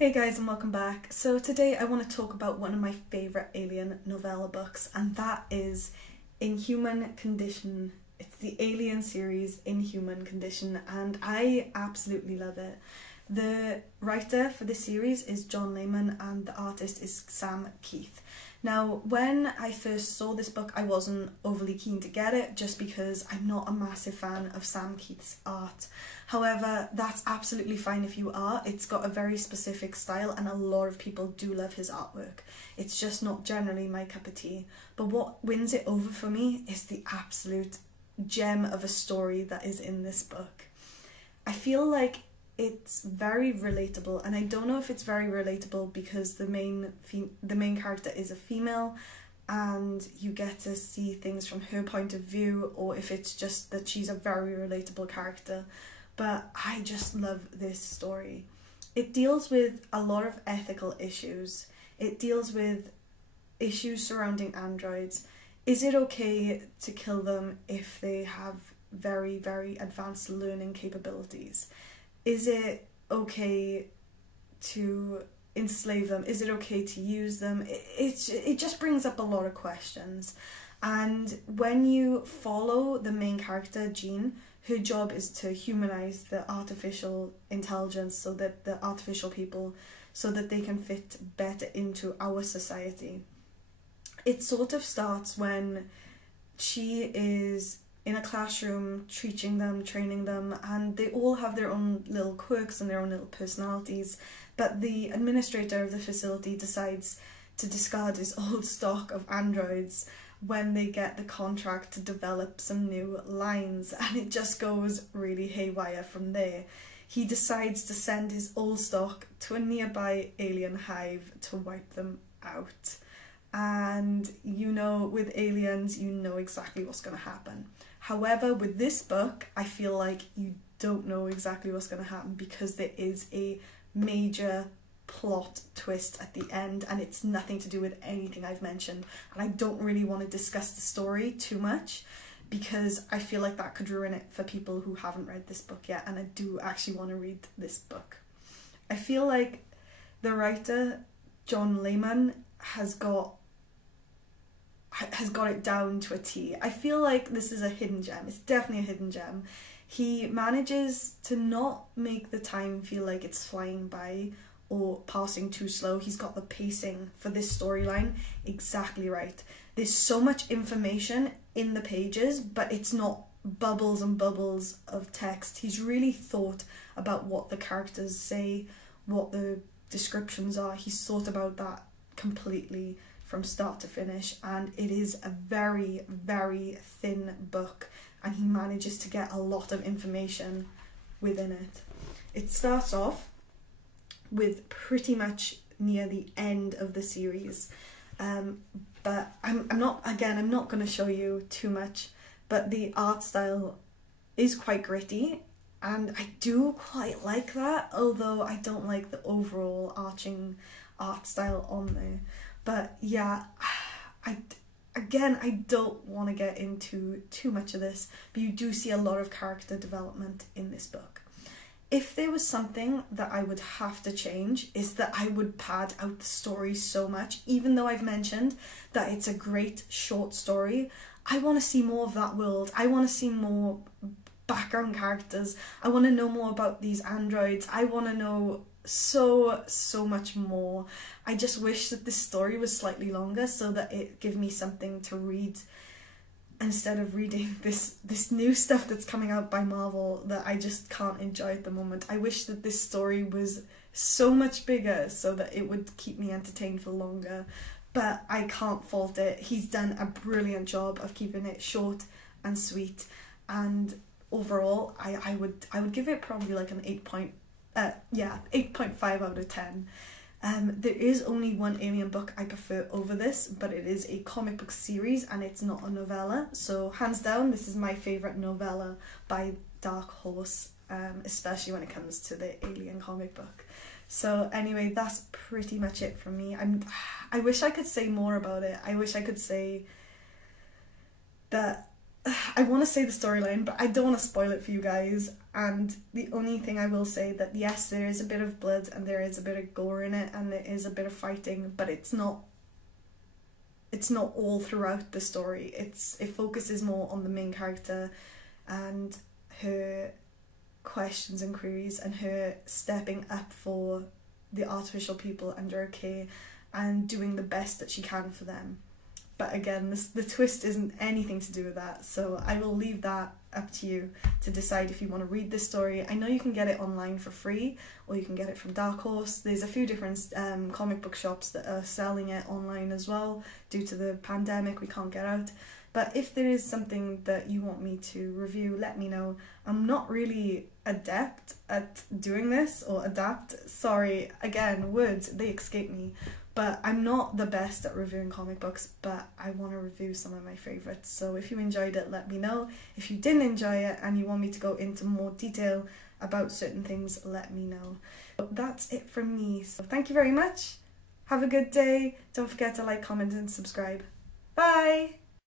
Hey guys, and welcome back. So today I want to talk about one of my favourite alien novella books, and that is Inhuman Condition. It's the Alien series Inhuman Condition, and I absolutely love it. The writer for this series is John Layman and the artist is Sam Kieth. Now, when I first saw this book, I wasn't overly keen to get it just because I'm not a massive fan of Sam Kieth's art. However, that's absolutely fine if you are. It's got a very specific style and a lot of people do love his artwork. It's just not generally my cup of tea. But what wins it over for me is the absolute gem of a story that is in this book. I feel like it's very relatable, and I don't know if it's very relatable because the main character is a female and you get to see things from her point of view, or if it's just that she's a very relatable character. But I just love this story. It deals with a lot of ethical issues. It deals with issues surrounding androids. Is it okay to kill them if they have very, very advanced learning capabilities? Is it okay to enslave them? Is it okay to use them? It just brings up a lot of questions. And when you follow the main character, Jean, her job is to humanize the artificial intelligence, so that the artificial people, so that they can fit better into our society. It sort of starts when she is in a classroom teaching them, training them, and they all have their own little quirks and their own little personalities, but the administrator of the facility decides to discard his old stock of androids when they get the contract to develop some new lines, and it just goes really haywire from there. He decides to send his old stock to a nearby alien hive to wipe them out. And you know, with aliens, you know exactly what's going to happen. However, with this book, I feel like you don't know exactly what's going to happen because there is a major plot twist at the end, and it's nothing to do with anything I've mentioned. And I don't really want to discuss the story too much because I feel like that could ruin it for people who haven't read this book yet, and I do actually want to read this book. I feel like the writer, John Layman, has got it down to a T. I feel like this is a hidden gem. It's definitely a hidden gem. He manages to not make the time feel like it's flying by or passing too slow. He's got the pacing for this storyline exactly right. There's so much information in the pages, but it's not bubbles and bubbles of text. He's really thought about what the characters say, what the descriptions are. He's thought about that completely from start to finish, and it is a very, very thin book, and he manages to get a lot of information within it. It starts off with pretty much near the end of the series, but I'm not going to show you too much, but the art style is quite gritty, and I do quite like that, although I don't like the overall arching art style on there. But yeah, I don't want to get into too much of this, but you do see a lot of character development in this book. If there was something that I would have to change, is that I would pad out the story so much. Even though I've mentioned that it's a great short story, I want to see more of that world. I want to see more background characters. I want to know more about these androids. I want to know so much more. I just wish that this story was slightly longer so that it give me something to read instead of reading this new stuff that's coming out by Marvel that I just can't enjoy at the moment. I wish that this story was so much bigger so that it would keep me entertained for longer, but I can't fault it. He's done a brilliant job of keeping it short and sweet, and overall I would give it probably like an 8.5 out of 10. There is only one alien book I prefer over this, but it is a comic book series and it's not a novella. So hands down, this is my favourite novella by Dark Horse, especially when it comes to the alien comic book. So anyway, that's pretty much it from me. I wish I could say more about it. I wish I could say that I want to say the storyline, but I don't want to spoil it for you guys. And the only thing I will say that yes, there is a bit of blood and there is a bit of gore in it and there is a bit of fighting, but it's not all throughout the story. It focuses more on the main character and her questions and queries and her stepping up for the artificial people under her care and doing the best that she can for them. But again, the twist isn't anything to do with that, so I will leave that up to you to decide if you want to read this story. I know you can get it online for free, or you can get it from Dark Horse. There's a few different comic book shops that are selling it online as well. Due to the pandemic, we can't get out. But if there is something that you want me to review, let me know. I'm not really adept at doing this, or adapt. Sorry, again, words, they escape me. But I'm not the best at reviewing comic books, but I want to review some of my favourites. So if you enjoyed it, let me know. If you didn't enjoy it and you want me to go into more detail about certain things, let me know. But that's it from me. So thank you very much. Have a good day. Don't forget to like, comment and subscribe. Bye!